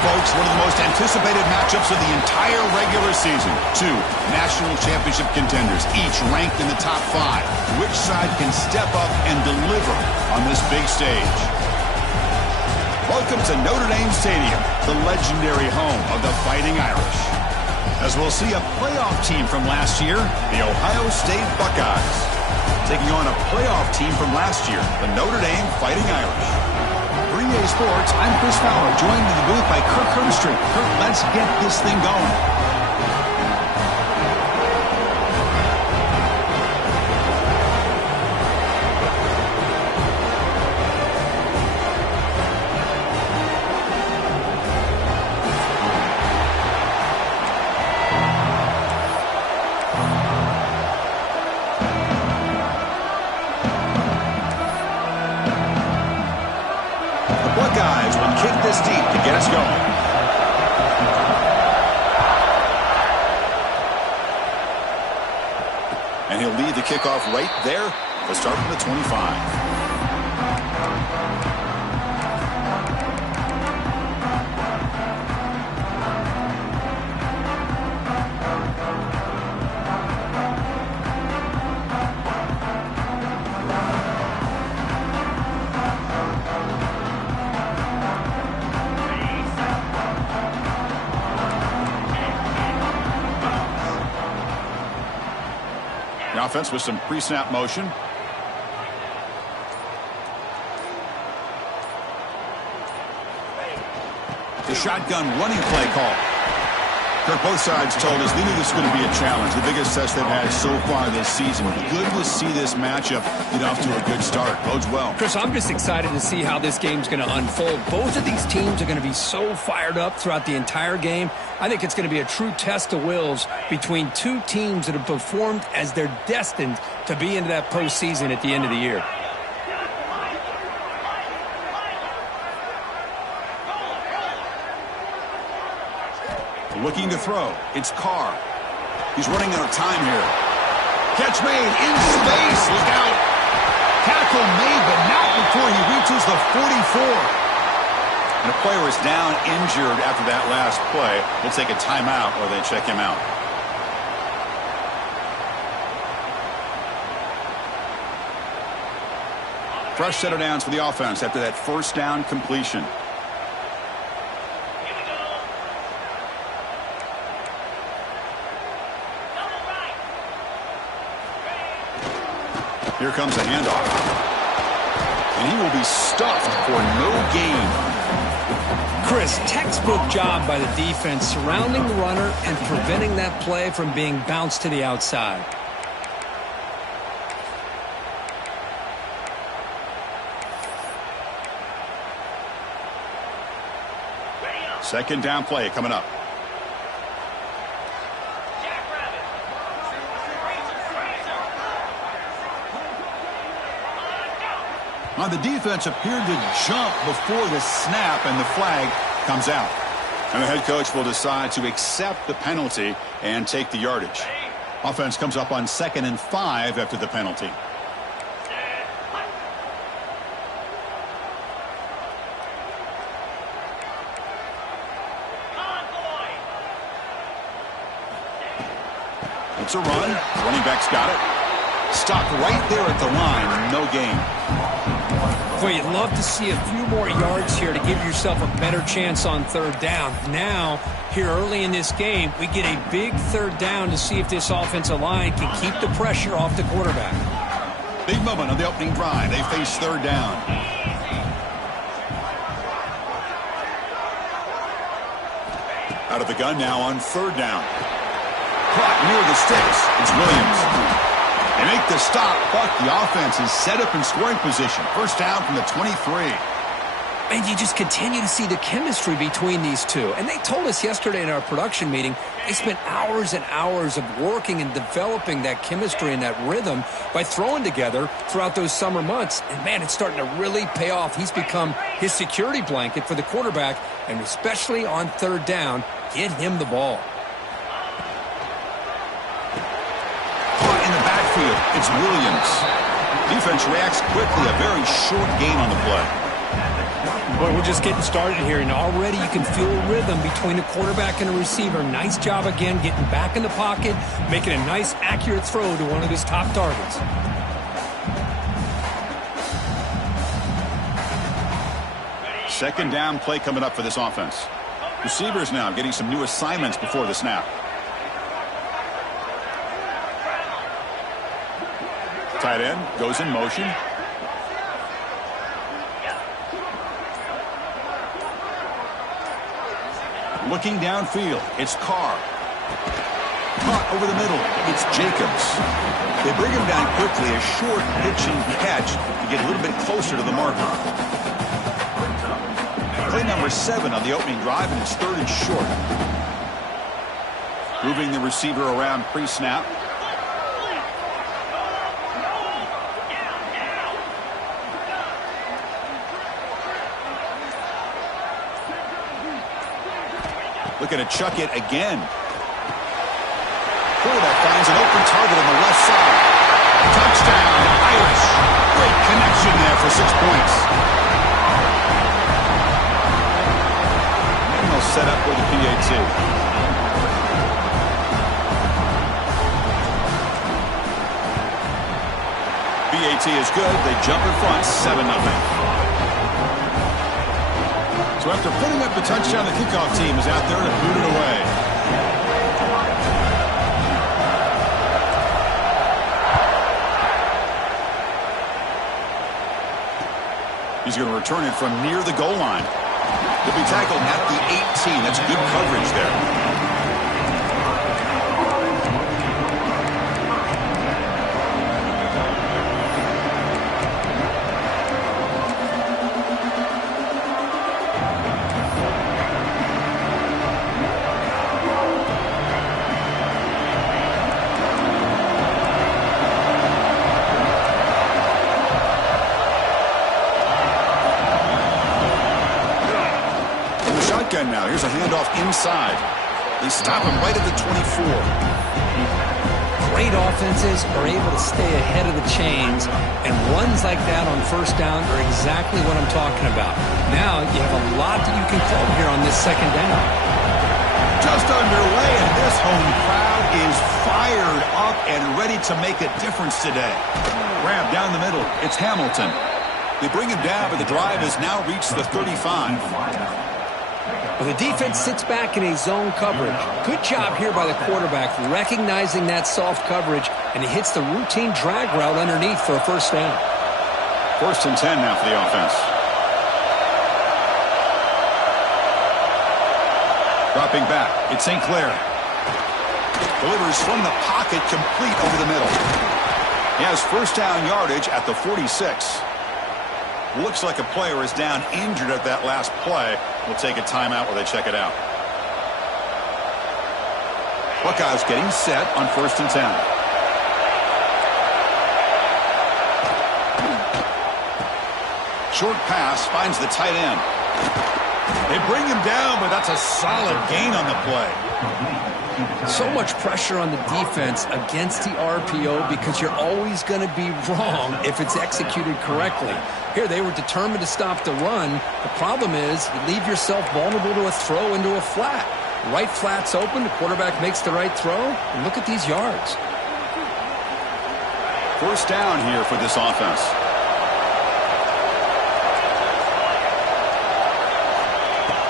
folks, one of the most anticipated matchups of the entire regular season. Two national championship contenders, each ranked in the top 5. Which side can step up and deliver on this big stage? Welcome to Notre Dame Stadium, the legendary home of the Fighting Irish. As we'll see a playoff team from last year, the Ohio State Buckeyes, taking on a playoff team from last year, the Notre Dame Fighting Irish. For EA Sports, I'm Chris Fowler, joined in the booth by Kirk Herbstreit. Kirk, let's get this thing going. Buckeyes will kick this deep to get us going. And he'll lead the kickoff right there. Let's start from the 25. The offense with some pre-snap motion. The shotgun running play call. Kirk, both sides told us they knew this was going to be a challenge, the biggest test they've had so far this season. Good to see this matchup get off to a good start. Bodes well. Chris, I'm just excited to see how this game's going to unfold. Both of these teams are going to be so fired up throughout the entire game. I think it's going to be a true test of wills between two teams that have performed as they're destined to be into that postseason at the end of the year. Looking to throw. It's Carr. He's running out of time here. Catch made in space. Look out. Tackle made, but not before he reaches the 44. And a player is down injured after that last play. We'll take a timeout or they check him out. Fresh set of downs for the offense after that first down completion. Here comes a handoff. And he will be stuffed for no gain. Chris, textbook job by the defense surrounding the runner and preventing that play from being bounced to the outside. Second down play coming up. The defense appeared to jump before the snap, and the flag comes out. And the head coach will decide to accept the penalty and take the yardage. Offense comes up on 2nd and 5 after the penalty. It's a run. Running back's got it. Stopped right there at the line. No gain. Boy, you'd love to see a few more yards here to give yourself a better chance on third down. Now, here early in this game, we get a big third down to see if this offensive line can keep the pressure off the quarterback. Big moment on the opening drive. They face third down. Out of the gun now on third down. Caught near the sticks. It's Williams. They make the stop, but the offense is set up in scoring position. First down from the 23. And you just continue to see the chemistry between these two. And they told us yesterday in our production meeting, they spent hours and hours of working and developing that chemistry and that rhythm by throwing together throughout those summer months. And, man, it's starting to really pay off. He's become his security blanket for the quarterback, and especially on third down, get him the ball. In the backfield, it's Williams. Defense reacts quickly. A very short gain on the play. Boy, we're just getting started here, and already you can feel a rhythm between the quarterback and the receiver. Nice job again getting back in the pocket, making a nice, accurate throw to one of his top targets. Second down play coming up for this offense. Receivers now getting some new assignments before the snap. Tight end goes in motion. Looking downfield, it's Carr. Caught over the middle, it's Jacobs. They bring him down quickly, a short pitch and catch to get a little bit closer to the marker. Play number 7 on the opening drive, and it's 3rd and short. Moving the receiver around pre-snap. Looking to chuck it again. Quarterback finds an open target on the left side. Touchdown, Irish. Great connection there for 6 points. And they'll set up with the PAT. PAT is good. They jump in front, 7-0. So after putting up the touchdown, the kickoff team is out there to boot it away. He's going to return it from near the goal line. He'll be tackled at the 18. That's good coverage there. Now, here's a handoff inside. They stop him right at the 24. Great offenses are able to stay ahead of the chains, and runs like that on first down are exactly what I'm talking about. Now you have a lot that you can call here on this second down. Just underway, and this home crowd is fired up and ready to make a difference today. Grab down the middle. It's Hamilton. They bring him down, but the drive has now reached the 35. Well, the defense sits back in a zone coverage. Good job here by the quarterback, recognizing that soft coverage, and he hits the routine drag route underneath for a first down. 1st and 10 now for the offense. Dropping back, it's St. Clair. Delivers from the pocket, complete over the middle. He has first down yardage at the 46. Looks like a player is down injured at that last play. We'll take a timeout while they check it out. Buckeyes getting set on 1st and 10. Short pass finds the tight end. They bring him down, but that's a solid gain on the play. So much pressure on the defense against the RPO because you're always going to be wrong if it's executed correctly. Here, they were determined to stop the run. The problem is you leave yourself vulnerable to a throw into a flat. Right flat's open, the quarterback makes the right throw, and look at these yards. First down here for this offense.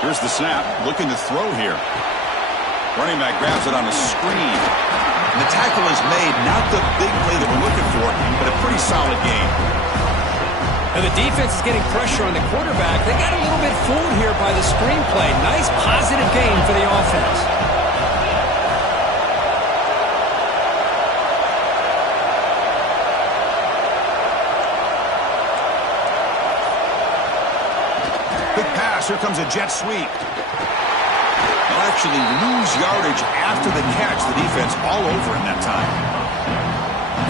Here's the snap, looking to throw here. Running back grabs it on a screen. And the tackle is made, not the big play that we're looking for, but a pretty solid gain. Now the defense is getting pressure on the quarterback. They got a little bit fooled here by the screenplay. Nice positive gain for the offense. Big pass, here comes a jet sweep. They'll actually lose yardage after the catch. The defense all over him that time.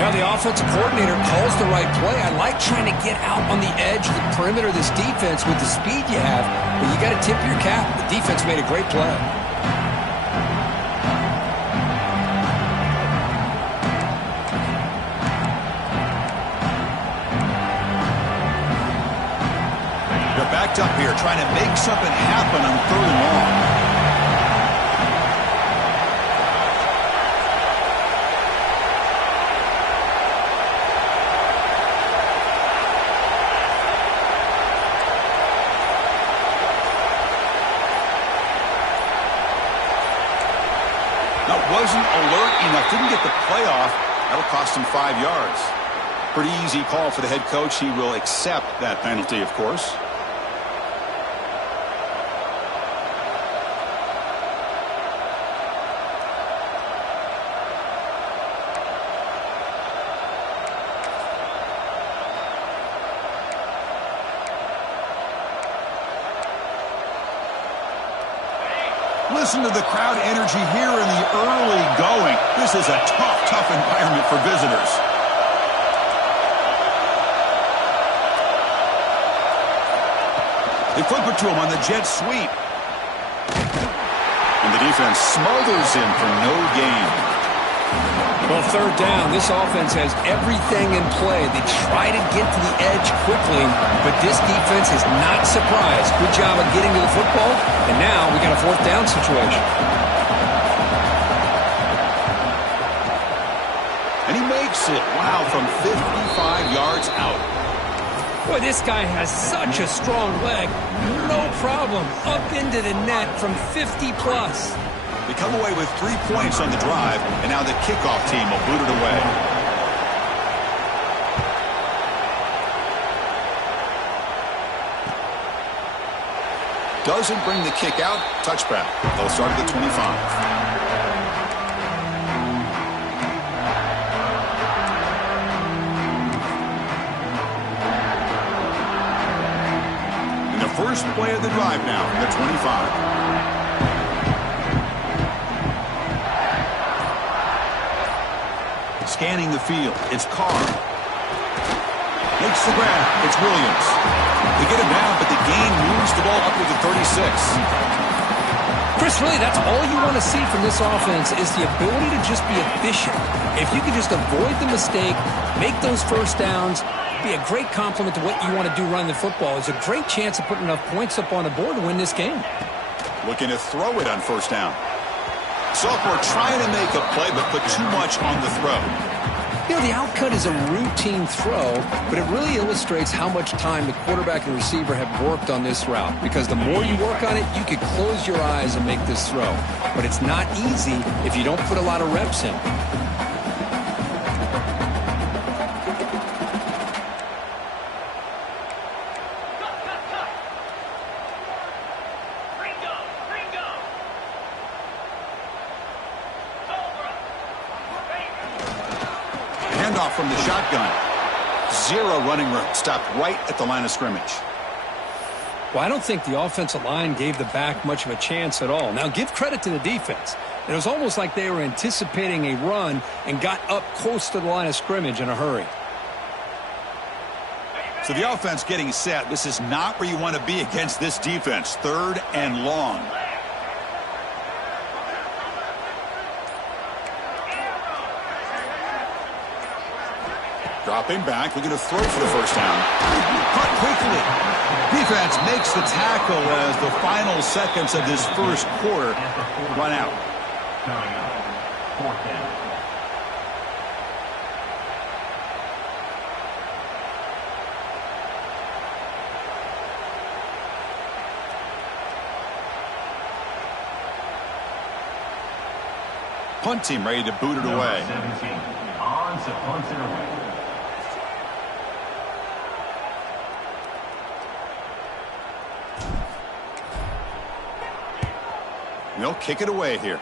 Now the offensive coordinator calls the right play. I like trying to get out on the edge of the perimeter of this defense with the speed you have, but you got to tip your cap. The defense made a great play. They're back to up here, trying to make something happen on 3rd and long. Wasn't alert enough, didn't get the play off. That'll cost him 5 yards. Pretty easy call for the head coach. He will accept that penalty, of course. Listen to the crowd energy here in the early going. This is a tough environment for visitors. They flip it to him on the jet sweep. And the defense smothers him for no gain. Well, 3rd down, this offense has everything in play. They try to get to the edge quickly, but this defense is not surprised. Good job of getting to the football, and now we got a 4th down situation. And he makes it, wow, from 55 yards out. Boy, this guy has such a strong leg. No problem. Up into the net from 50-plus. They come away with 3 points on the drive, and now the kickoff team will boot it away. Doesn't bring the kick out. Touchback. They'll start at the 25. And the first play of the drive now from the 25. Scanning the field, it's Carr. Makes the grab, it's Williams. They get him down, but the gain moves the ball up to the 36. Chris, really, that's all you want to see from this offense is the ability to just be efficient. If you can just avoid the mistake, make those 1st downs, be a great compliment to what you want to do running the football. It's a great chance of putting enough points up on the board to win this game. Looking to throw it on 1st down. Sophomore trying to make a play, but put too much on the throw. You know, the outcut is a routine throw, but it really illustrates how much time the quarterback and receiver have worked on this route. Because the more you work on it, you could close your eyes and make this throw. But it's not easy if you don't put a lot of reps in. From the shotgun. 0 running room. Stopped right at the line of scrimmage. Well, I don't think the offensive line gave the back much of a chance at all. Now, give credit to the defense. It was almost like they were anticipating a run and got up close to the line of scrimmage in a hurry. So the offense getting set. This is not where you want to be against this defense. 3rd and long. Dropping back, looking to throw for the 1st down. Caught quickly. Defense makes the tackle as the final seconds of this 1st quarter run out. Punt team ready to boot it away. 17 on to punt it away. They'll kick it away here.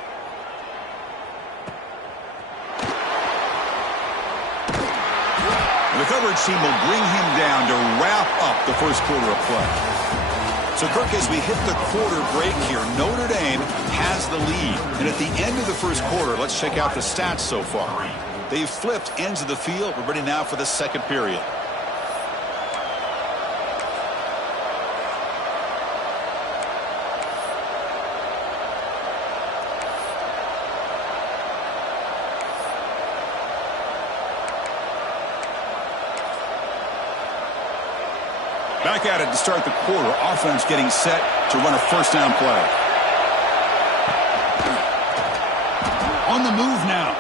The coverage team will bring him down to wrap up the 1st quarter of play. So, Kirk, as we hit the quarter break here, Notre Dame has the lead. And at the end of the 1st quarter, let's check out the stats so far. They've flipped ends of the field. We're ready now for the 2nd period. Back at it to start the quarter. Offense getting set to run a first down play. On the move now.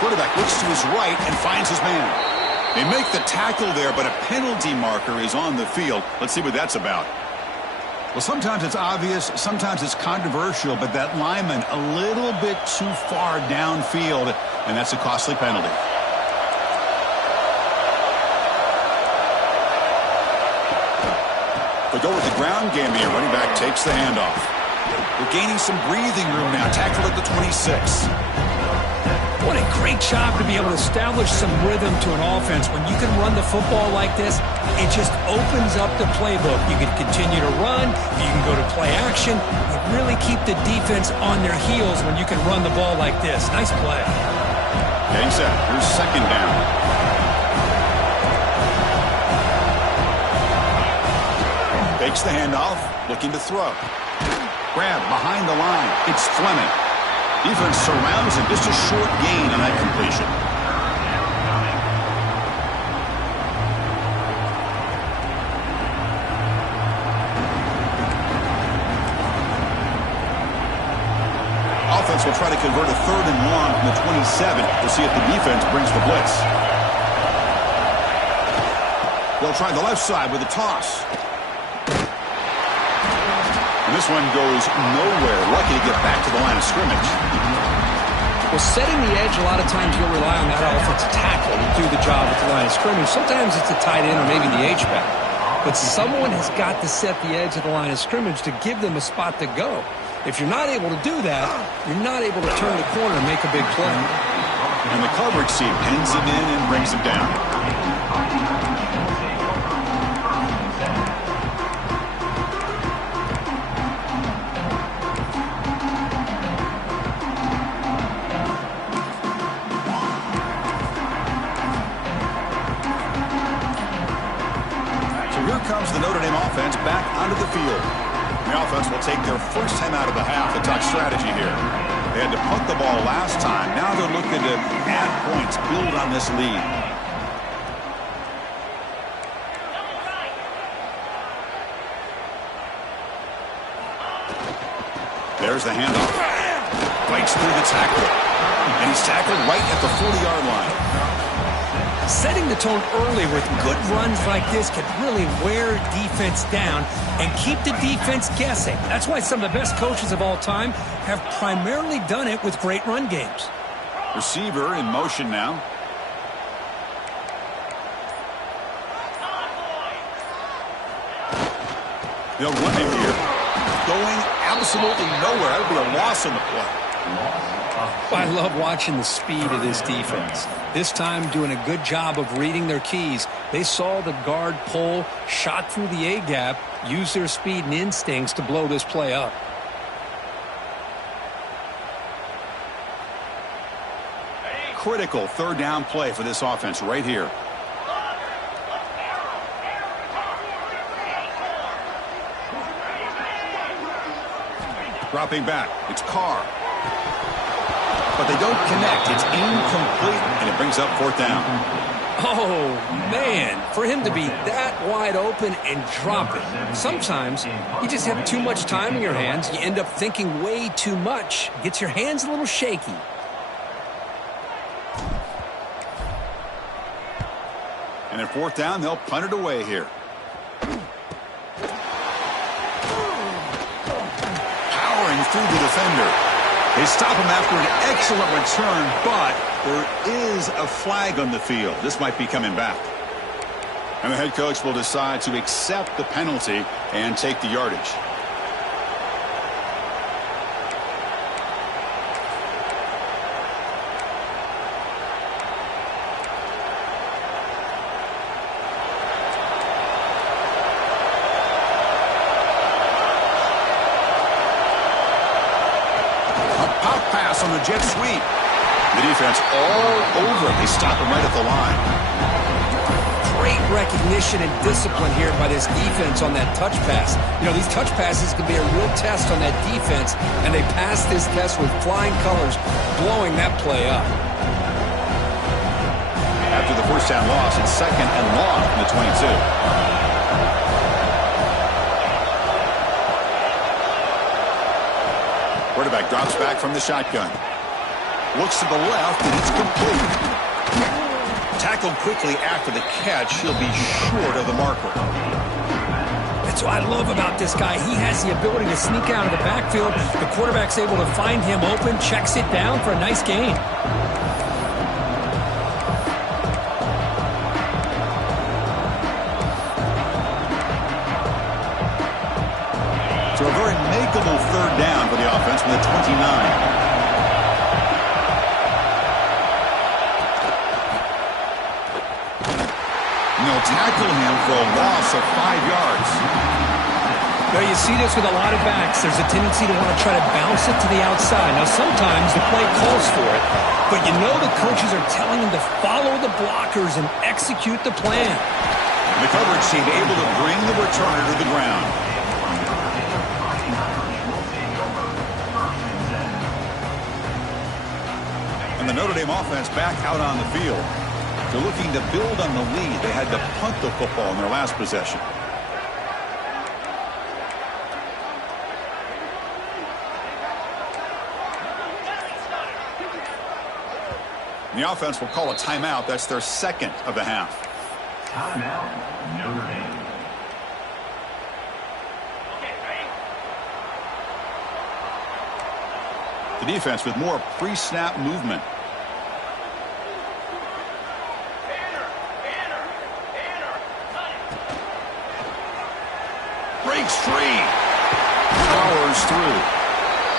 Quarterback looks to his right and finds his man. They make the tackle there, but a penalty marker is on the field. Let's see what that's about. Well, sometimes it's obvious, sometimes it's controversial, but that lineman a little bit too far downfield, and that's a costly penalty. They go with the ground game here. Running back takes the handoff. They're gaining some breathing room now. Tackle at the 26. What a great job to be able to establish some rhythm to an offense. When you can run the football like this, it just opens up the playbook. You can continue to run. You can go to play action. You really keep the defense on their heels when you can run the ball like this. Nice play. Getting set. Here's second down. Fakes the handoff. Looking to throw. Grab behind the line. It's Fleming. Defense surrounds him. Just a short gain on that completion. Offense will try to convert a 3rd and long from the 27. We'll see if the defense brings the blitz. They'll try the left side with a toss. And this one goes nowhere. Lucky to get back to the line of scrimmage. Well, setting the edge, a lot of times you'll rely on that offensive tackle to do the job at the line of scrimmage. Sometimes it's a tight end or maybe the H-back. But someone has got to set the edge of the line of scrimmage to give them a spot to go. If you're not able to do that, you're not able to turn the corner and make a big play. And the coverage team pins him in and brings him down. The Notre Dame offense back onto the field. The offense will take their first time out of the half. The touch strategy here. They had to punt the ball last time. Now they're looking to add points, build on this lead. There's the handoff. Breaks through the tackle. And he's tackled right at the 40-yard line. Setting the tone early with good runs like this can really wear defense down and keep the defense guessing. That's why some of the best coaches of all time have primarily done it with great run games. Receiver in motion now. They'll run him here. Going absolutely nowhere. That would be a loss on the play. I love watching the speed of this defense. This time doing a good job of reading their keys. They saw the guard pull, shot through the A-gap, used their speed and instincts to blow this play up. Critical 3rd down play for this offense right here. Dropping back. It's Carr. But they don't connect. It's incomplete, and it brings up 4th down. Oh, man. For him to be that wide open and drop it. Sometimes you just have too much time in your hands. You end up thinking way too much. Gets your hands a little shaky. And at 4th down, they'll punt it away here. Powering through the defender. They stop him after an excellent return, but there is a flag on the field. This might be coming back. And the head coach will decide to accept the penalty and take the yardage. On the jet sweep. The defense all over it. They stop him right at the line. Great recognition and discipline here by this defense on that touch pass. You know, these touch passes can be a real test on that defense, and they passed this test with flying colors, blowing that play up. At the after the first down loss. It's 2nd and long from the 22. Quarterback drops back from the shotgun. Looks to the left, and it's complete. Tackled quickly after the catch. He'll be short of the marker. That's what I love about this guy. He has the ability to sneak out of the backfield. The quarterback's able to find him open, checks it down for a nice gain. So a very makeable third down for the offense from the 29. And they'll tackle him for a loss of 5 yards. Now you see this with a lot of backs. There's a tendency to want to try to bounce it to the outside. Now sometimes the play calls for it, but you know the coaches are telling them to follow the blockers and execute the plan. The coverage team able to bring the returner to the ground. And the Notre Dame offense back out on the field. They're looking to build on the lead. They had to punt the football in their last possession. The offense will call a timeout. That's their 2nd of the half. Timeout, Notre Dame. The defense with more pre-snap movement. Breaks free. Powers through.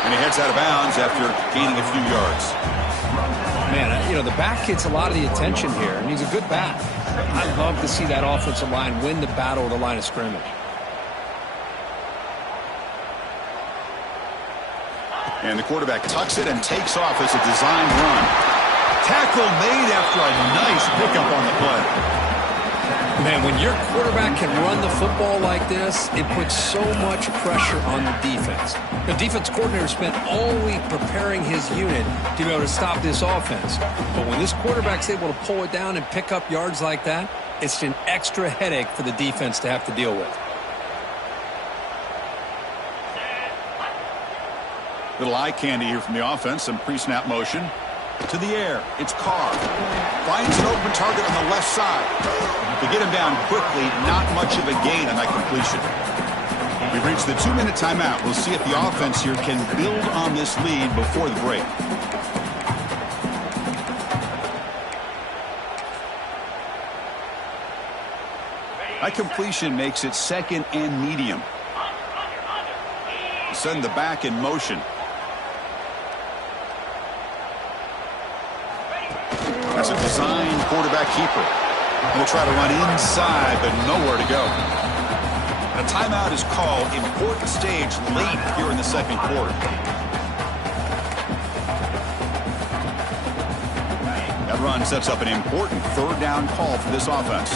And he heads out of bounds after gaining a few yards. Man, you know, the back gets a lot of the attention here, and he's a good back. I love to see that offensive line win the battle at the line of scrimmage. And the quarterback tucks it and takes off as a design run. Tackle made after a nice pickup on the play. Man, when your quarterback can run the football like this, it puts so much pressure on the defense. The defense coordinator spent all week preparing his unit to be able to stop this offense. But when this quarterback's able to pull it down and pick up yards like that, it's an extra headache for the defense to have to deal with. Little eye candy here from the offense. Some pre-snap motion. To the air. It's Carr. Finds an open target on the left side. To get him down quickly, not much of a gain on that completion. We've reached the 2-minute timeout. We'll see if the offense here can build on this lead before the break. That completion makes it 2nd and medium. Send the back in motion. That's a design quarterback keeper. He'll try to run inside, but nowhere to go. A timeout is called. Important stage late here in the 2nd quarter. That run sets up an important 3rd down call for this offense.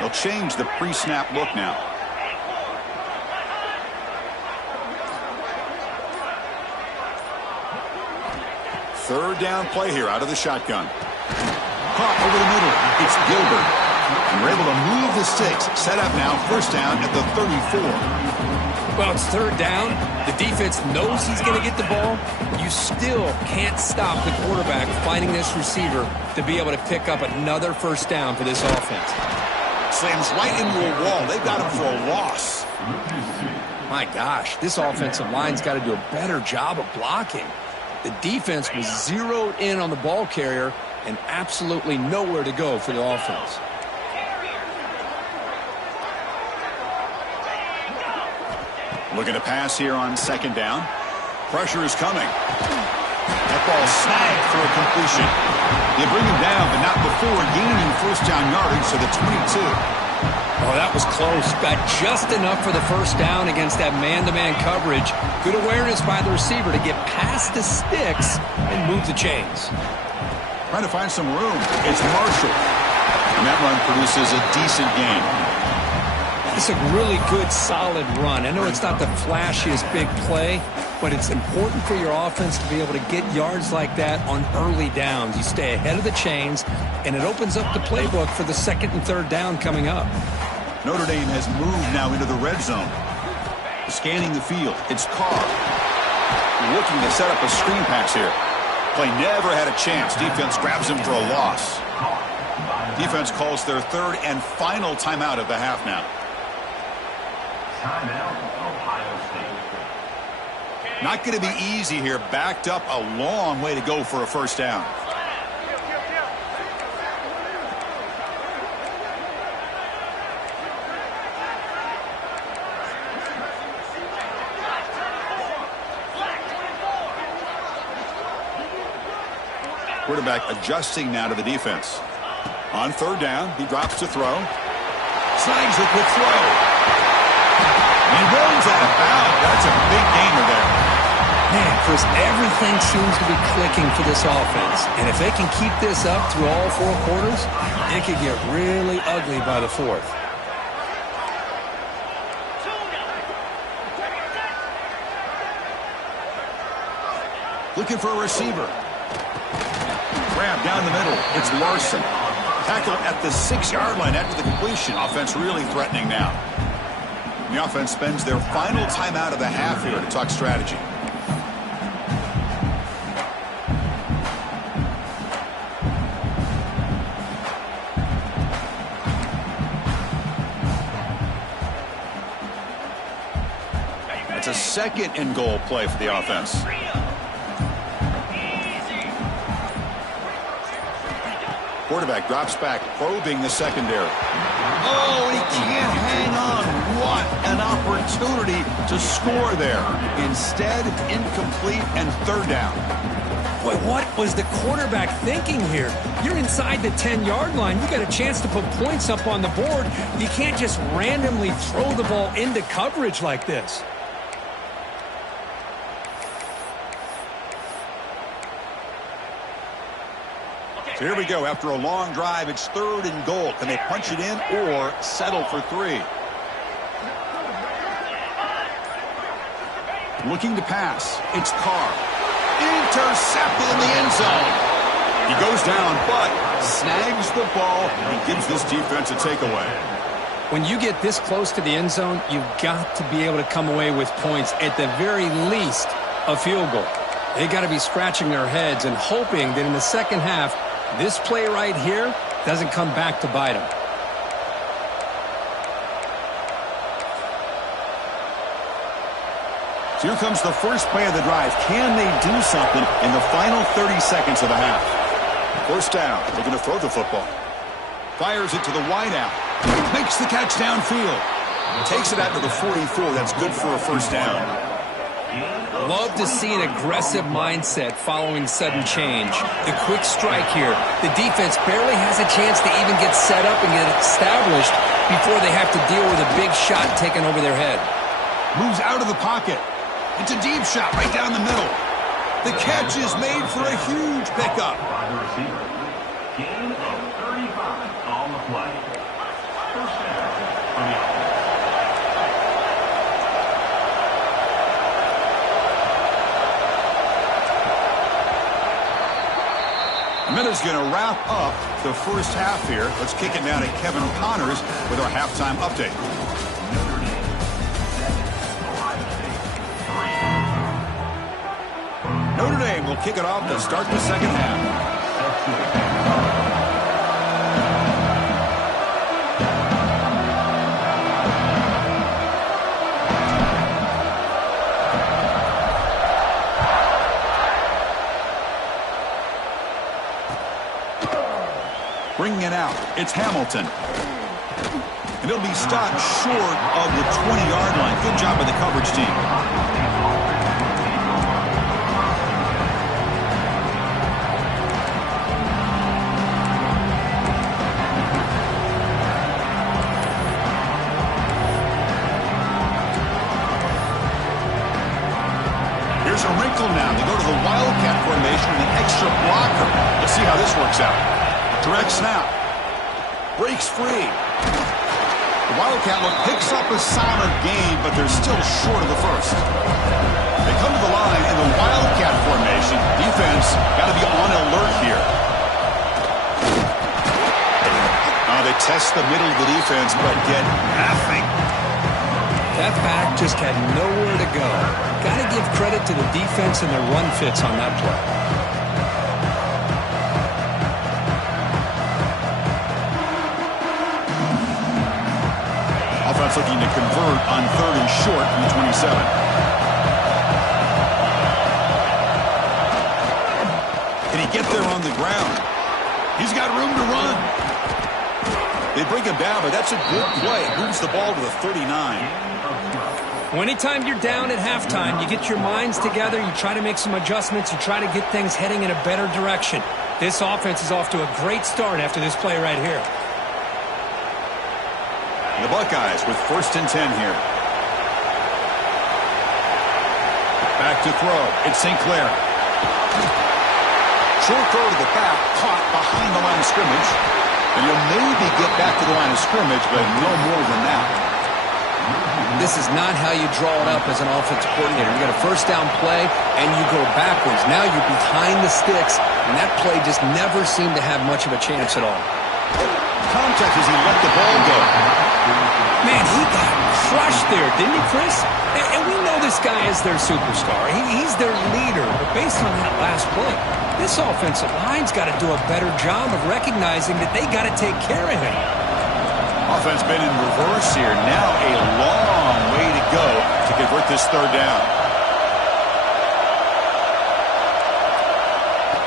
They'll change the pre-snap look now. Third down play here out of the shotgun. Caught over the middle. It's Gilbert. And we're able to move the sticks. Set up now. First down at the 34. Well, it's 3rd down. The defense knows he's going to get the ball. You still can't stop the quarterback finding this receiver to be able to pick up another first down for this offense. Slams right into a wall. They've got him for a loss. My gosh, this offensive line's got to do a better job of blocking. The defense was zeroed in on the ball carrier and absolutely nowhere to go for the offense. Looking to pass here on 2nd down. Pressure is coming. That ball snagged for a completion. They bring him down, but not before gaining first down yardage to the 22. Oh, that was close. Got just enough for the first down against that man-to-man coverage. Good awareness by the receiver to get past the sticks and move the chains. Trying to find some room. It's Marshall. And that run produces a decent gain. It's a really good, solid run. I know it's not the flashiest big play, but it's important for your offense to be able to get yards like that on early downs. You stay ahead of the chains, and it opens up the playbook for the second and third down coming up. Notre Dame has moved now into the red zone. Scanning the field, it's Carr. Looking to set up a screen pass here. Play never had a chance. Defense grabs him for a loss. Defense calls their third and final timeout of the half now. Timeout, Ohio State. Not going to be easy here. Backed up a long way to go for a first down. Quarterback adjusting now to the defense. On third down, he drops to throw. Snags a quick throw. He rolls out of bounds. That's a big gainer there. Man, Chris, everything seems to be clicking for this offense. And if they can keep this up through all four quarters, it could get really ugly by the fourth. Looking for a receiver. Grab down the middle. It's Larson. Tackle at the 6-yard line after the completion. Offense really threatening now. The offense spends their final timeout of the half here to talk strategy. It's a second and goal play for the offense. Quarterback drops back, probing the secondary. Oh, he can't hang on. What an opportunity to score there. Instead, incomplete and third down. Boy, what was the quarterback thinking here? You're inside the 10-yard line. You got a chance to put points up on the board. You can't just randomly throw the ball into coverage like this. So here we go. After a long drive, it's third and goal. Can they punch it in or settle for three? Looking to pass. It's Carr. Intercepted in the end zone. He goes down, but snags the ball and gives this defense a takeaway. When you get this close to the end zone, you've got to be able to come away with points, at the very least, a field goal. They got to be scratching their heads and hoping that in the second half, this play right here doesn't come back to bite them. So here comes the first play of the drive. Can they do something in the final 30 seconds of the half? First down. They're going to throw the football. Fires it to the wideout. Makes the catch downfield. Takes it out to the 44. That's good for a first down. Love to see an aggressive mindset following sudden change. The quick strike here. The defense barely has a chance to even get set up and get established before they have to deal with a big shot taken over their head. Moves out of the pocket. It's a deep shot right down the middle. The catch is made for a huge pickup. By the receiver. Gain of 35 on the play. First down for the offense. Miller's going to wrap up the first half here. Let's kick it down to Kevin Connors with our halftime update. Notre Dame will kick it off to start the second half. Bringing it out, it's Hamilton. And it'll be stopped short of the 20-yard line. Good job by the coverage team. Here's a wrinkle now. They go to the Wildcat formation with an extra blocker. Let's see how this works out. Direct snap. Breaks free. The Wildcat look picks up a solid game, but they're still short of the first. They come to the line in the Wildcat formation. Defense got to be on alert here. They test the middle of the defense, but get nothing. That back just had nowhere to go. Got to give credit to the defense and their run fits on that play. Offense looking to convert on 3rd and short from the 27. Can he get there on the ground? He's got room to run. They bring him down, but that's a good play. It moves the ball to the 39. Well, anytime you're down at halftime, you get your minds together, you try to make some adjustments, you try to get things heading in a better direction. This offense is off to a great start after this play right here. The Buckeyes with 1st and 10 here. Back to throw. It's St. Clair. Short throw to the back, caught behind the line of scrimmage. And you'll maybe get back to the line of scrimmage, but no more than that. This is not how you draw it up as an offensive coordinator. You got a 1st down play, and you go backwards. Now you're behind the sticks, and that play just never seemed to have much of a chance at all. Contact as he let the ball go. Man, he got crushed there, didn't he, Chris? And we know this guy is their superstar. He's their leader. But based on that last play, this offensive line's got to do a better job of recognizing that they got to take care of him. Offense been in reverse here. Now a long way to go to convert this 3rd down.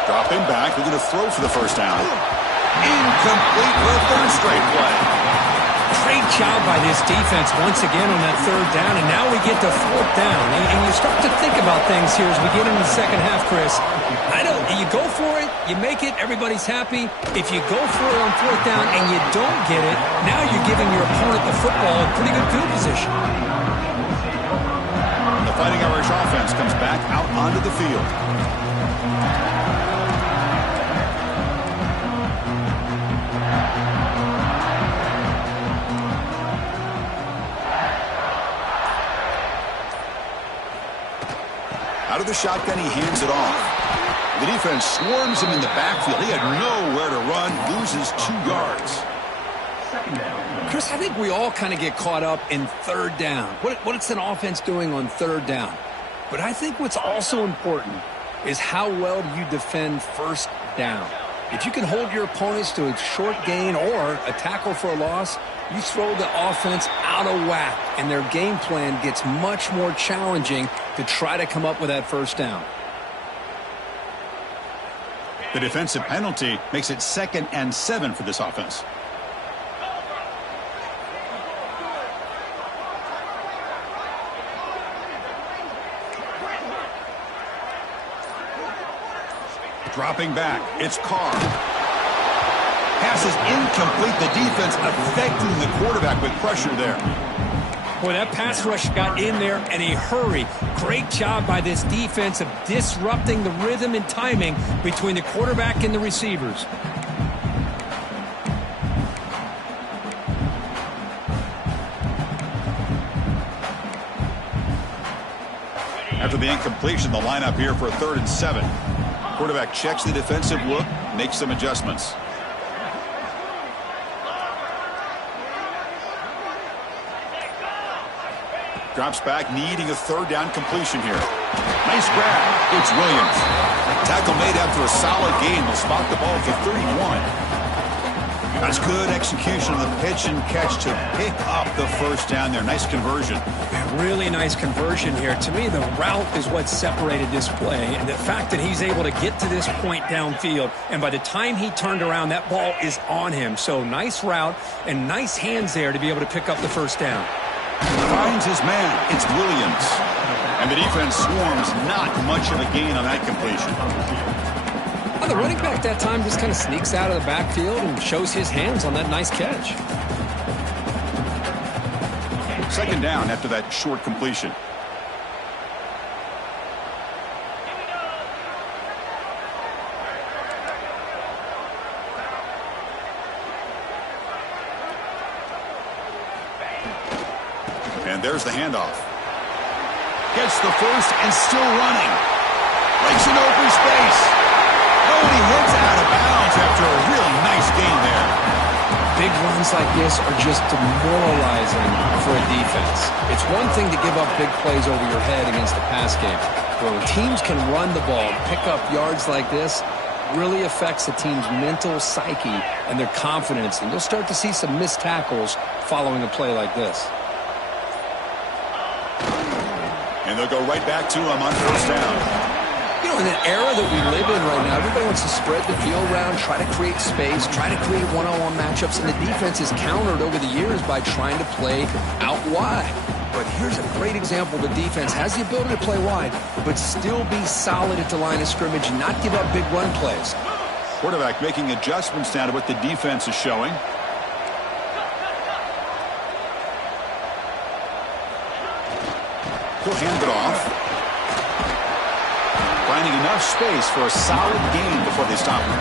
Dropping back. They're going to throw for the 1st down. Incomplete for a 3rd straight play. Great job by this defense once again on that 3rd down, and now we get to 4th down. And you start to think about things here as we get into the second half, Chris. You go for it, you make it, everybody's happy. If you go for it on 4th down and you don't get it, now you're giving your opponent the football in pretty good field position. The Fighting Irish offense comes back out onto the field. Out of the shotgun, he hands it off. The defense swarms him in the backfield. He had nowhere to run, loses 2 yards. Chris, I think we all kind of get caught up in 3rd down. What's an offense doing on 3rd down? But I think what's also important is how well do you defend 1st down. If you can hold your opponents to a short gain or a tackle for a loss, you throw the offense out of whack, and their game plan gets much more challenging to try to come up with that 1st down. The defensive penalty makes it 2nd and 7 for this offense. Dropping back, it's Carr. Pass is incomplete. The defense affecting the quarterback with pressure there. Boy, that pass rush got in there in a hurry. Great job by this defense of disrupting the rhythm and timing between the quarterback and the receivers. After the incompletion, the lineup here for a 3rd and 7. Quarterback checks the defensive look, makes some adjustments. Drops back, needing a 3rd down completion here. Nice grab. It's Williams. Tackle made after a solid game. Will spot the ball for 31. That's good execution on the pitch and catch to pick up the 1st down there. Nice conversion. Really nice conversion here. To me, the route is what separated this play, and the fact that he's able to get to this point downfield, and by the time he turned around, that ball is on him. So nice route and nice hands there to be able to pick up the 1st down. Finds his man. It's Williams. And the defense swarms. Not much of a gain on that completion. Well, the running back that time just kind of sneaks out of the backfield and shows his hands on that nice catch. 2nd down after that short completion. And there's the handoff. Gets the first and still running. Breaks an open space. Oh, and he heads out of bounds after a really nice gain there. Big runs like this are just demoralizing for a defense. It's one thing to give up big plays over your head against the pass game. But when teams can run the ball, pick up yards like this, really affects the team's mental psyche and their confidence. And you'll start to see some missed tackles following a play like this. And they'll go right back to him on first down. You know, in an era that we live in right now, everybody wants to spread the field around, try to create space, try to create one-on-one matchups, and the defense is countered over the years by trying to play out wide. But here's a great example. The defense has the ability to play wide, but still be solid at the line of scrimmage and not give up big run plays. Quarterback making adjustments now to what the defense is showing. He'll hand it off. Finding enough space for a solid gain before they stop him.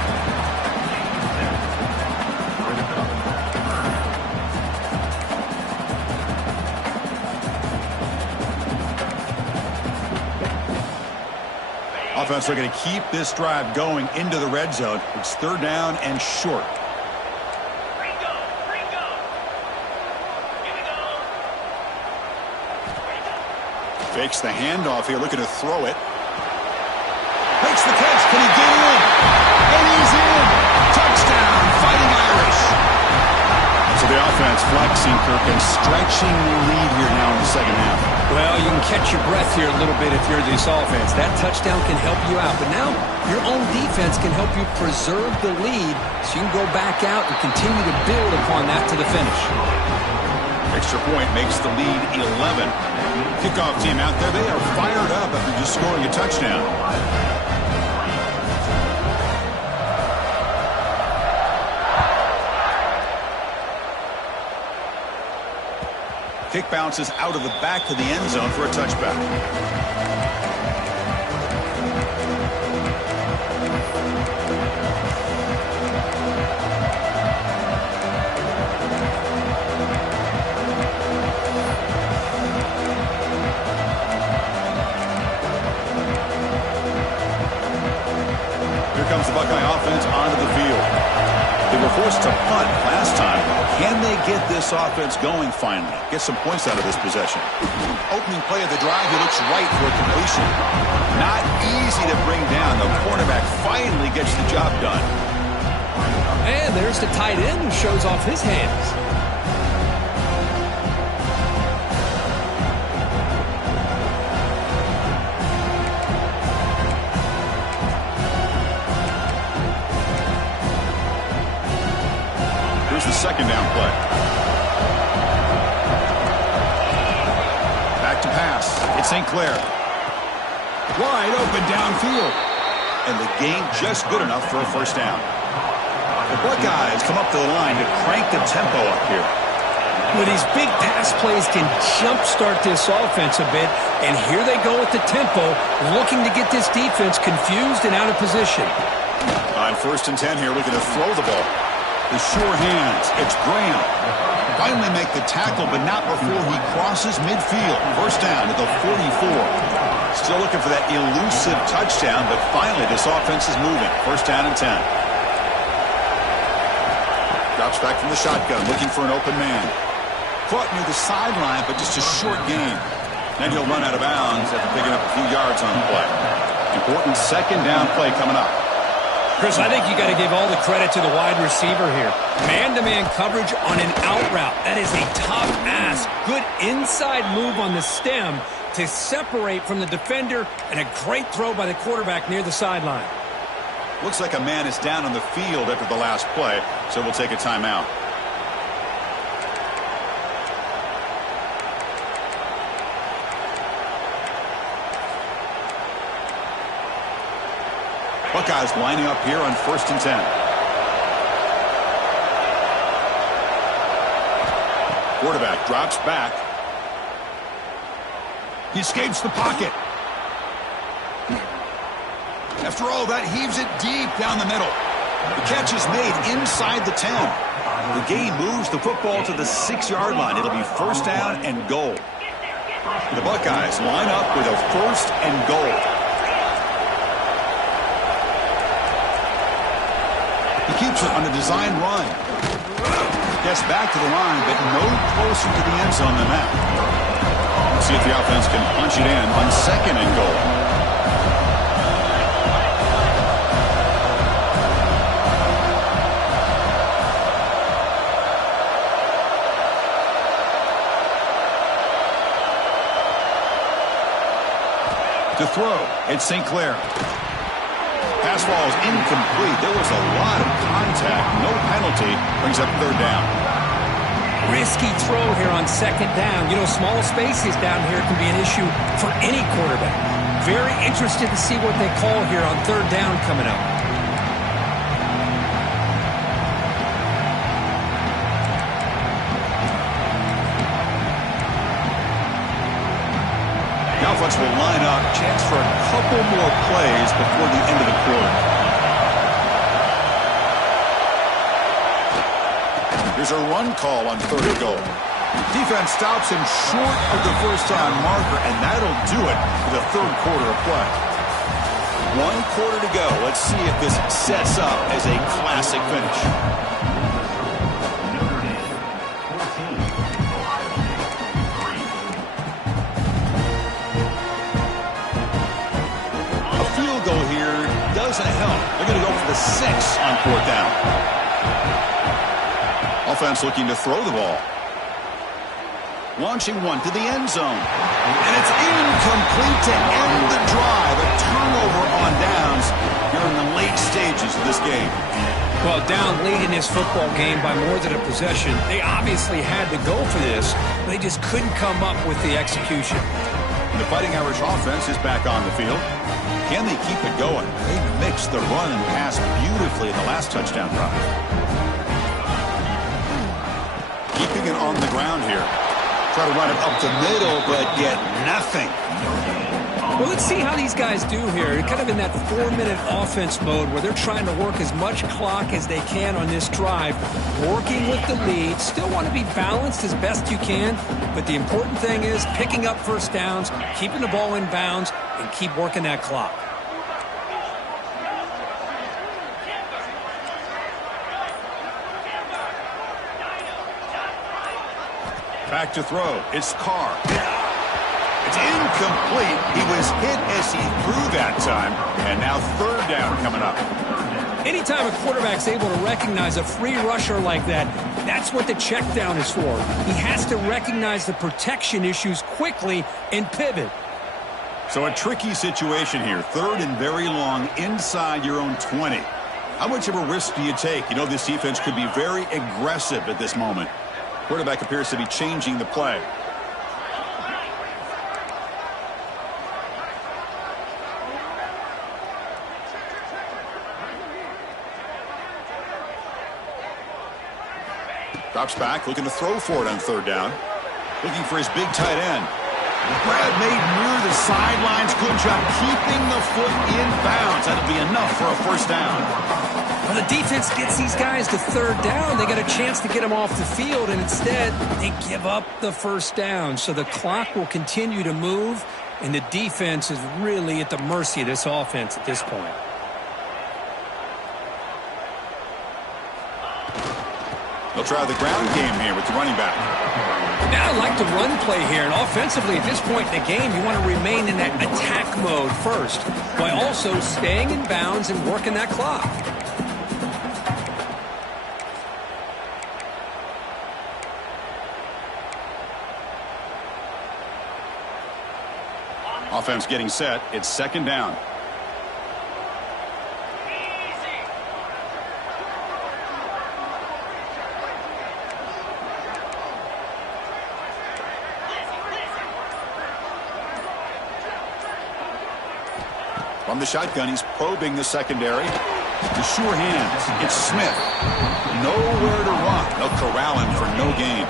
Offense looking to keep this drive going into the red zone. It's third down and short. Fakes the handoff here, looking to throw it. Makes the catch. Can he get in? And he's in. Touchdown, Fighting Irish. So the offense flexing, Kirk, and stretching the lead here now in the second half. Well, you can catch your breath here a little bit if you're this offense. That touchdown can help you out. But now your own defense can help you preserve the lead so you can go back out and continue to build upon that to the finish. Extra point makes the lead 11. Kickoff team out there. They are fired up after just scoring a touchdown. Kick bounces out of the back of the end zone for a touchback. Here comes the Buckeye offense onto the field. They were forced to punt last time. Can they get this offense going finally? Get some points out of this possession. Opening play of the drive, he looks right for a completion. Not easy to bring down. The cornerback finally gets the job done. And there's the tight end who shows off his hands. Here's the second down play. Back to pass. It's St. Clair. Wide open downfield. And the gain just good enough for a first down. The Buckeyes come up to the line to crank the tempo up here. Well, these big pass plays can jumpstart this offense a bit. And here they go with the tempo, looking to get this defense confused and out of position. On first and 10 here, looking to throw the ball. The sure hands. It's Graham. Finally make the tackle, but not before he crosses midfield. First down to the 44. Still looking for that elusive touchdown, but finally this offense is moving. First down and 10. Drops back from the shotgun, looking for an open man. Caught near the sideline, but just a short gain. Then he'll run out of bounds after picking up a few yards on the play. Important second down play coming up. Chris, I think you got to give all the credit to the wide receiver here. Man-to-man coverage on an out route. That is a tough ask. Good inside move on the stem to separate from the defender, and a great throw by the quarterback near the sideline. Looks like a man is down on the field after the last play, so we'll take a timeout. Buckeyes lining up here on first and 10. Quarterback drops back. He escapes the pocket. After all that, heaves it deep down the middle. The catch is made inside the 10. The game moves the football to the 6-yard line. It'll be first down and goal. The Buckeyes line up with a first and goal. He keeps it on a design run. Gets back to the line, but no closer to the end zone than that. Let's see if the offense can punch it in on second and goal. To throw, it's St. Clair. Pass ball is incomplete. There was a lot of contact. No penalty. Brings up third down. Risky throw here on second down. You know, small spaces down here can be an issue for any quarterback. Very interested to see what they call here on third down coming up. The offense will line up. Chance for a couple more plays before the end of the quarter. Here's a run call on third and goal. Defense stops him short of the first down marker, and that'll do it for the third quarter of play. 1 quarter to go. Let's see if this sets up as a classic finish. Doesn't help. They're going to go for the 6 on fourth down. Offense looking to throw the ball. Launching one to the end zone. And it's incomplete to end the drive. A turnover on downs here in the late stages of this game. Well, down late in this football game by more than a possession, they obviously had to go for this, but they just couldn't come up with the execution. The Fighting Irish offense is back on the field. Can they keep it going? They mixed the run and pass beautifully in the last touchdown drive. Keeping it on the ground here. Try to run it up the middle, but get nothing. Well, let's see how these guys do here. Kind of in that 4-minute offense mode where they're trying to work as much clock as they can on this drive, working with the lead. Still want to be balanced as best you can, but the important thing is picking up first downs, keeping the ball in bounds, and keep working that clock. Back to throw. It's Carr. It's incomplete. He was hit as he threw that time. And now third down coming up. Anytime a quarterback's able to recognize a free rusher like that, that's what the check down is for. He has to recognize the protection issues quickly and pivot. So a tricky situation here. Third and very long inside your own 20. How much of a risk do you take? You know, this defense could be very aggressive at this moment. Quarterback appears to be changing the play. Drops back, looking to throw for it on third down. Looking for his big tight end. Brad made near the sidelines. Good job keeping the foot in bounds. That'll be enough for a first down. Well, the defense gets these guys to third down. They got a chance to get them off the field, and instead they give up the first down. So the clock will continue to move, and the defense is really at the mercy of this offense at this point. They'll try the ground game here with the running back. Now I like the run play here, and offensively at this point in the game, you want to remain in that attack mode first, while also staying in bounds and working that clock. Offense getting set. It's second down. From the shotgun, he's probing the secondary. The sure hands. It's Smith. Nowhere to run. They'll corral him for no gain.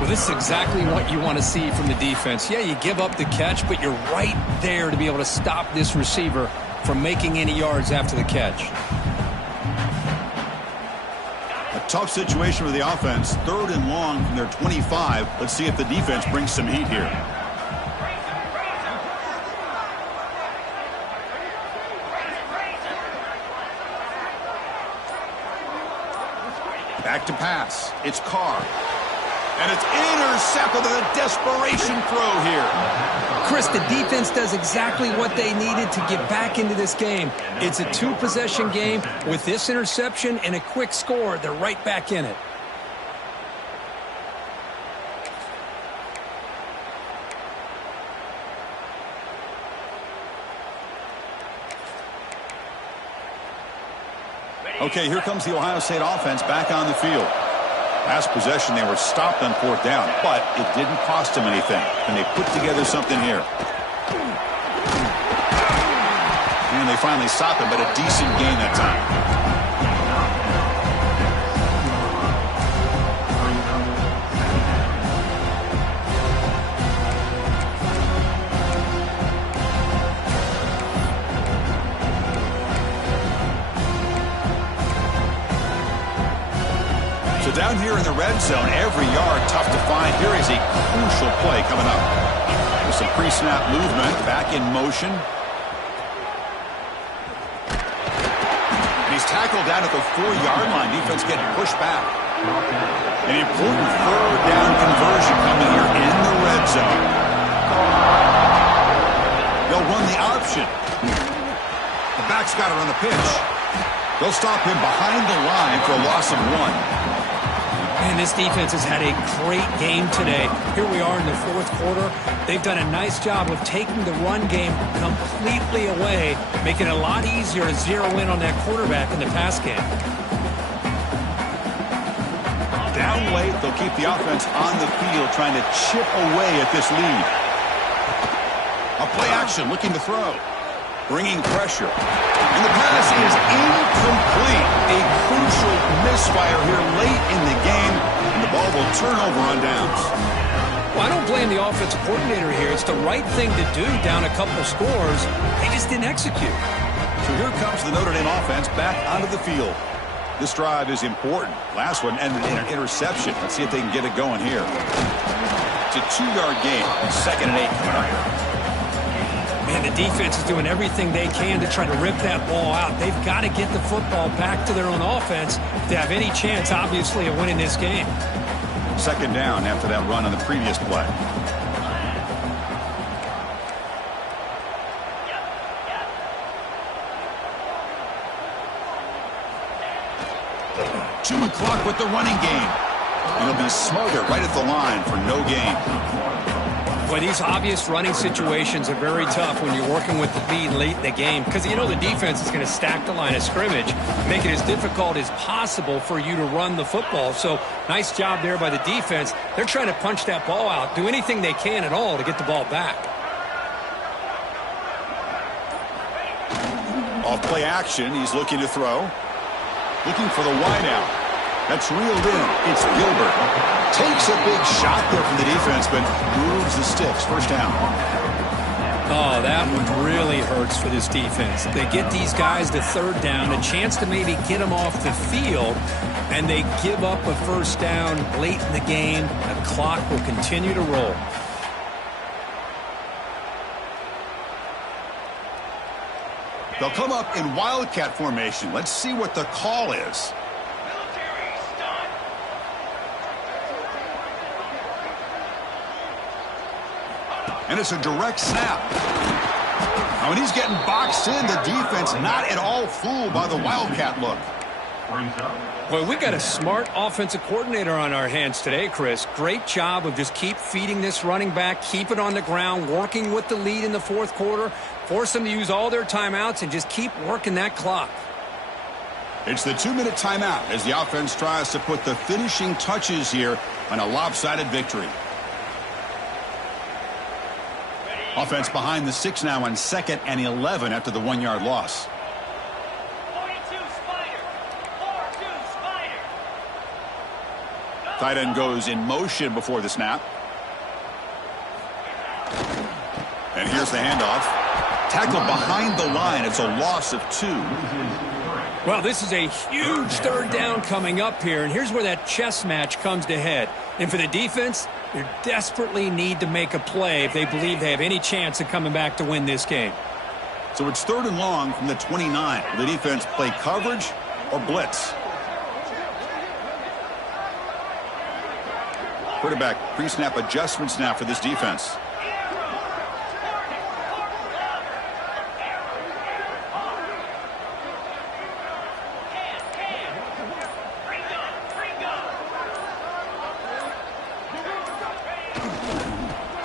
Well, this is exactly what you want to see from the defense. Yeah, you give up the catch, but you're right there to be able to stop this receiver from making any yards after the catch. A tough situation for the offense. 3rd and long from their 25. Let's see if the defense brings some heat here. Back to pass. It's Carr. And it's intercepted with a desperation throw here. Chris, the defense does exactly what they needed to get back into this game. It's a 2-possession game. With this interception and a quick score, they're right back in it. Okay, here comes the Ohio State offense back on the field. Last possession, they were stopped on 4th down, but it didn't cost them anything. And they put together something here. And they finally stopped him, but a decent gain that time. So down here in the red zone, every yard tough to find. Here is a crucial play coming up. With some pre-snap movement, back in motion. And he's tackled down at the 4-yard line. Defense getting pushed back. An important 3rd down conversion coming here in the red zone. They'll run the option. The back's got to run the pitch. They'll stop him behind the line for a loss of 1. And this defense has had a great game today. Here we are in the 4th quarter. They've done a nice job of taking the run game completely away, making it a lot easier to zero in on that quarterback in the pass game. Down late, they'll keep the offense on the field, trying to chip away at this lead. A play action, looking to throw. Bringing pressure. And the pass is incomplete. A crucial misfire here late in the game, and the ball will turn over on downs. Well, I don't blame the offensive coordinator here. It's the right thing to do down a couple of scores. They just didn't execute. So here comes the Notre Dame offense back onto the field. This drive is important. Last one ended in an interception. Let's see if they can get it going here. It's a 2-yard gain. 2nd and 8 coming up. Man, the defense is doing everything they can to try to rip that ball out. They've got to get the football back to their own offense to have any chance, obviously, of winning this game. 2nd down after that run on the previous play. Chewing clock with the running game. And he'll be smothered right at the line for no gain. Boy, these obvious running situations are very tough when you're working with the lead late in the game, because you know the defense is going to stack the line of scrimmage, make it as difficult as possible for you to run the football. So nice job there by the defense. They're trying to punch that ball out, do anything they can at all to get the ball back. Off play action, he's looking to throw. Looking for the wideout. That's reeled in. It's Gilbert. Takes a big shot there from the defense, but moves the sticks. 1st down. Oh, that one really hurts for this defense. They get these guys to 3rd down, a chance to maybe get them off the field, and they give up a 1st down late in the game. The clock will continue to roll. They'll come up in wildcat formation. Let's see what the call is. And it's a direct snap. Now, when he's getting boxed in, the defense not at all fooled by the wildcat look. Boy, we got a smart offensive coordinator on our hands today, Chris. Great job of just keep feeding this running back, keep it on the ground, working with the lead in the 4th quarter, force them to use all their timeouts, and just keep working that clock. It's the 2-minute timeout as the offense tries to put the finishing touches here on a lopsided victory. Offense behind the 6 now on 2nd and 11 after the 1-yard loss. 42 Spider. 4-2 Spider. Tight end goes in motion before the snap. And here's the handoff. Tackled behind the line. It's a loss of 2. Well, this is a huge third down coming up here, and here's where that chess match comes to head. And for the defense, they desperately need to make a play if they believe they have any chance of coming back to win this game. So it's 3rd and long from the 29. Will the defense play coverage or blitz? Quarterback pre-snap adjustments now for this defense.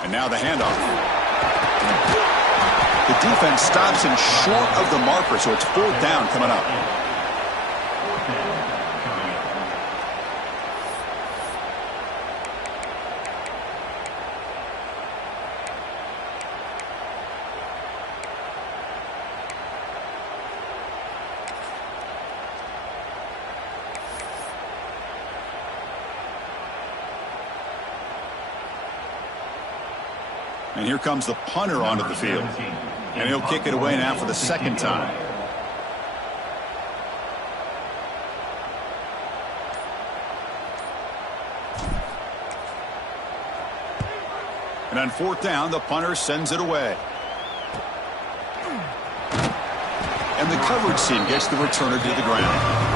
And now the handoff. The defense stops him short of the marker, so it's 4th down coming up. And here comes the punter onto the field. And he'll kick it away now for the 2nd time. And on 4th down, the punter sends it away. And the coverage team gets the returner to the ground.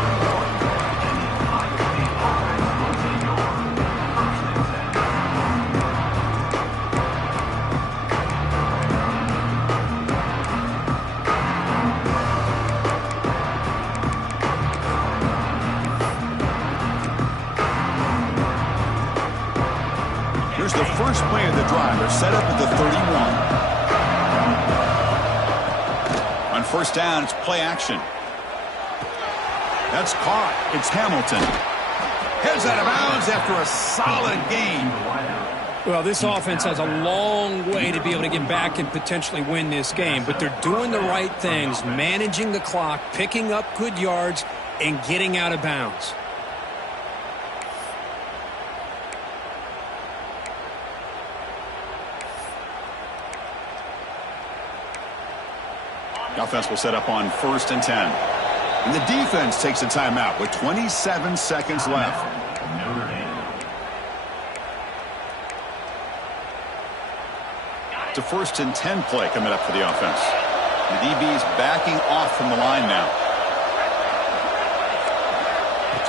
Here's the first play of the drive. They're set up at the 31. On 1st down, it's play action. That's caught. It's Hamilton. Heads out of bounds after a solid gain. Well, this offense has a long way to be able to get back and potentially win this game, but they're doing the right things, managing the clock, picking up good yards, and getting out of bounds. The offense will set up on 1st and 10. And the defense takes a timeout with 27 seconds left. It's a 1st and 10 play coming up for the offense. The DB's backing off from the line now.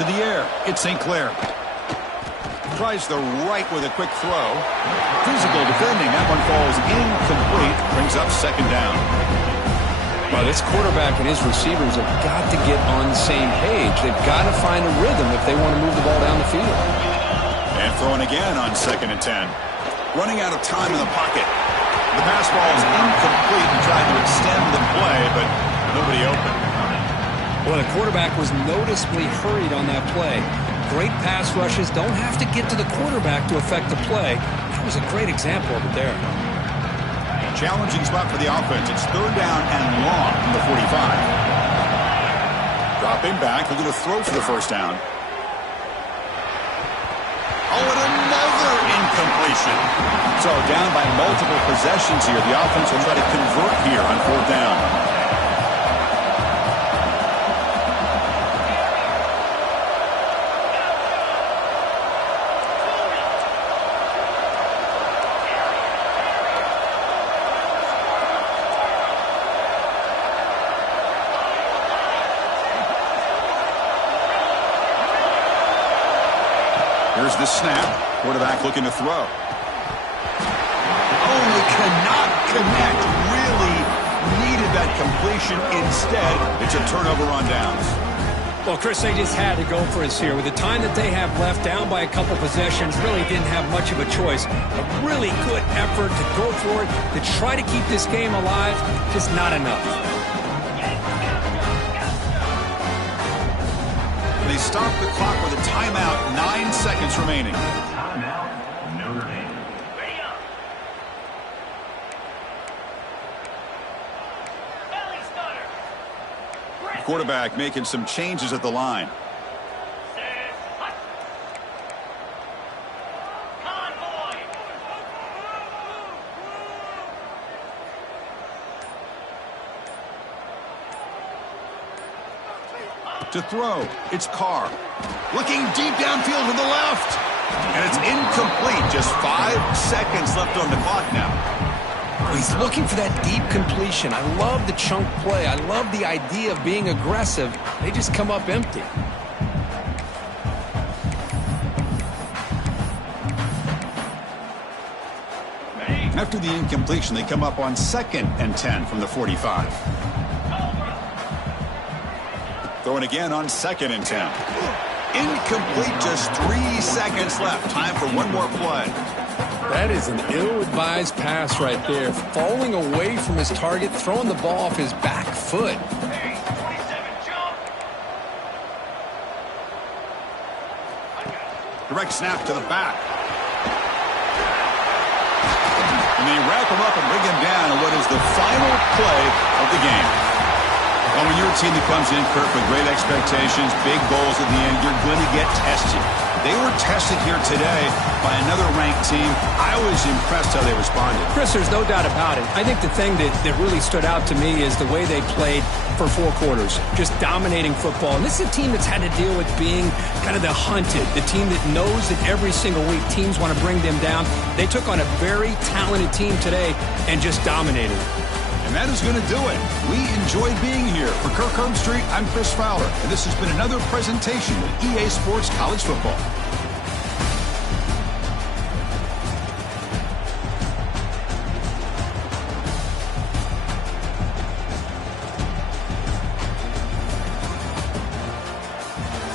To the air, it's St. Clair. Tries the right with a quick throw. Physical defending. That one falls incomplete. Brings up 2nd down. Well, this quarterback and his receivers have got to get on the same page. They've got to find a rhythm if they want to move the ball down the field. And throwing again on 2nd and 10. Running out of time in the pocket. The pass ball is incomplete and tried to extend the play, but nobody open. Well, the quarterback was noticeably hurried on that play. Great pass rushes don't have to get to the quarterback to affect the play. That was a great example of it there. Challenging spot for the offense. It's 3rd down and long from the 45. Dropping back, looking to throw for the 1st down. Oh, and another incompletion. So down by multiple possessions here. The offense will try to convert here on 4th down. Here's the snap. Quarterback looking to throw. Only cannot connect. Really needed that completion. Instead, it's a turnover on downs. Well, Chris, they just had to go for us here. With the time that they have left, down by a couple possessions, really didn't have much of a choice. A really good effort to go for it, to try to keep this game alive, just not enough. They stop the clock with a timeout, 9 seconds remaining. Timeout, Notre Dame. The quarterback making some changes at the line. To throw, it's Carr. Looking deep downfield to the left. And it's incomplete. Just 5 seconds left on the clock now. He's looking for that deep completion. I love the chunk play. I love the idea of being aggressive. They just come up empty. After the incompletion, they come up on 2nd and 10 from the 45. Throwing again on 2nd and 10. Incomplete, just 3 seconds left. Time for one more play. That is an ill-advised pass right there. Falling away from his target, throwing the ball off his back foot. Direct snap to the back. And they wrap him up and bring him down in what is the final play of the game. Well, when you're a team that comes in, Kirk, with great expectations, big goals at the end, you're going to get tested. They were tested here today by another ranked team. I was impressed how they responded. Chris, there's no doubt about it. I think the thing that really stood out to me is the way they played for 4 quarters, just dominating football. And this is a team that's had to deal with being kind of the hunted, the team that knows that every single week teams want to bring them down. They took on a very talented team today and just dominated. And that is going to do it. We enjoyed being here. For Kirk Herbstreit, I'm Chris Fowler, and this has been another presentation of EA Sports College Football.